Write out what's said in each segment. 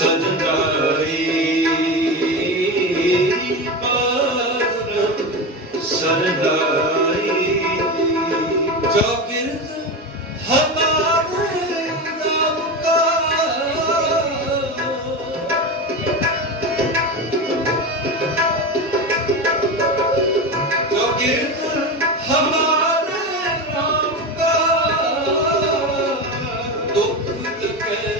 ਸਜਦਾਈ ਪਰਮ ਸਰਦਾਈ ਜੋ ਕਿਰਤ ਹਮਾਰੇ ਦਾ ਮੁਕਾ ਜੋ ਕਿਰਤ ਹਮਾਰੇ ਰਾਮ ਕਾ ਦੁੱਖ ਤਕੇ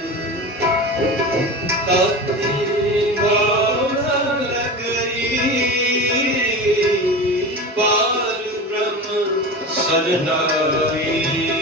सजदा वे